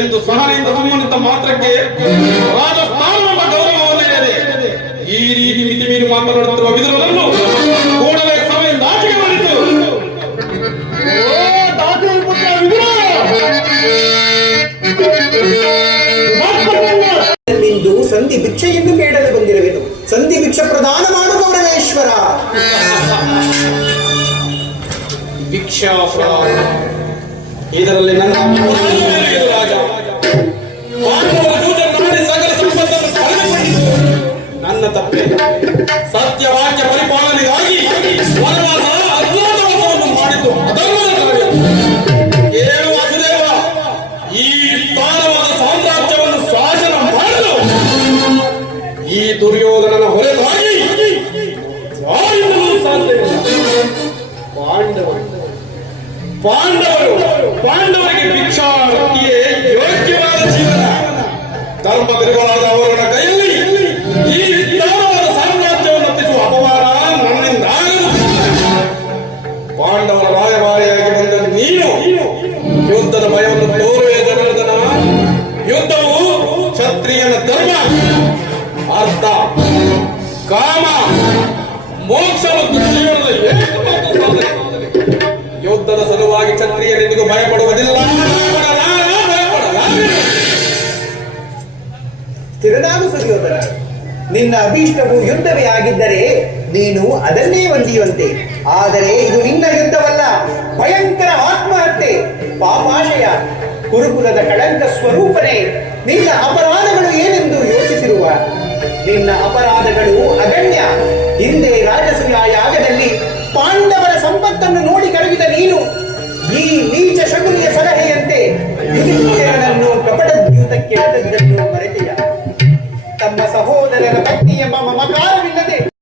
ಎಂದು ಸಹನೆಯಿಂದ ಸಂಬಂಧಿತ ಮಾತ್ರಕ್ಕೆ ರಾಜಸ್ಥಾನವೆಂಬ ಗೌರವವನ್ನೇ ಇದೆ. ಈ ರೀತಿ ಮಿತಿ ಮೀರಿ ಮಾತನಾಡುತ್ತಿರುವ ವಿದುರನನ್ನು ಕೂಡಲೇ ಸಭೆಯಿಂದ ಆಚೆಗೆ ಮಾಡಿತು. ಇಂದು ಸಂಧಿ ಭಿಕ್ಷೆಯನ್ನು ಬೇಡಲು ಬಂದಿರುವೆನು. ಸಂಧಿ ಭಿಕ್ಷೆ ಪ್ರದಾನ ಮಾಡು ಗೌರವೇಶ್ವರ. ಭಿಕ್ಷಾ ಇದರಲ್ಲಿ ನನ್ನ ರಾಜ ಸಕಲ ಸಂಪತ್ತನ್ನು ಕಳೆದುಕೊಂಡಿದ್ದು ನನ್ನ ತಪ್ಪೆ. ಸತ್ಯವಾಕ್ಯ ಪರಿಪಾಲನೆಗಾಗಿ ವನವಾಸ ಅಜ್ಞಾತವಾಸವನ್ನು ಮಾಡಿದ್ದು ಅಧರ್ಮದ ಕಾರ್ಯ. ಏನು ವಾಸುದೇವ, ಈ ವಿಸ್ತಾರವಾದ ಸಾಮ್ರಾಜ್ಯವನ್ನು ಶಾಸನ ಮಾಡಲು ಈ ದುರ್ಯೋಧನನ ಹೊರತಾಗಿ ಸಾಧ್ಯವಿಲ್ಲ. ಪಾಂಡವರಿಗೆ ಭಿಕ್ಷಾಟಿಯೇ ಯೋಗ್ಯವಾದ ಜೀವನ. ಧರ್ಮ ಬಿರುಗಾದ ಅವರ ಕೈಯಲ್ಲಿ ಈ ವಿಸ್ತಾರವಾದ ಸಾಮ್ರಾಜ್ಯವನ್ನು ಹತ್ತಿಸುವ ಅಪಮಾನ ನನ್ನಿಂದ ಪಾಂಡವರ ರಾಯಭಾರಿಯಾಗಿ ಬಂದ ನೀನು ಯುದ್ಧದ ಭಯವನ್ನು ತೋರುವೆ ಜನಾರ್ದನ. ಯುದ್ಧವು ಕ್ಷತ್ರಿಯನ ಧರ್ಮ, ಅರ್ಥ, ಕಾಮ, ಮೋಕ್ಷ ಮತ್ತು ಜೀವನದ ಯುದ್ಧದ ಸಲುವಾಗಿ ಕ್ಷತ್ರಿಯರೆಂದಿಗೂ ಭಯಪಡುವುದಿಲ್ಲ. ಸ್ಥಿರನಾಗು ಸುಯೋಧನ. ನಿನ್ನ ಅಭೀಷ್ಟವು ಯುದ್ಧವೇ ಆಗಿದ್ದರೆ ನೀನು ಅದನ್ನೇ ಹೊಂದಿಯುವಂತೆ. ಆದರೆ ಇದು ನಿನ್ನ ಯುದ್ಧವಲ್ಲ, ಭಯಂಕರ ಆತ್ಮಹತ್ಯೆ, ಪಾಪಾಶಯ, ಕುರುಕುಲದ ಕಳಂಕ ಸ್ವರೂಪನೇ. ನಿನ್ನ ಅಪರಾಧಗಳು ಏನೆಂದು ಯೋಚಿಸಿರುವ. ನಿನ್ನ ಅಪರಾಧಗಳು ಅಗಣ್ಯ. ಹಿಂದೆ ರಾಜಸೂಯ ಯಾಗದಲ್ಲಿ ಪಾಂಡವರ ಸಂಪತ್ತನ್ನು ನೋಡಿ ಕರಗಿದ ನೀನು ಈ ನೀಚ ಶಕುನಿಯ ಸಲಹೆಯಂತೆ ಯುಧಿಷ್ಠಿರನನ್ನು ಕಪಟದ್ಯೂತಕ್ಕೆ ಎಳೆದದ್ದನ್ನು ಮರೆತೆಯ. ತಮ್ಮ ಸಹೋದರರ ಪತ್ನಿಯ ಮಮಕಾರ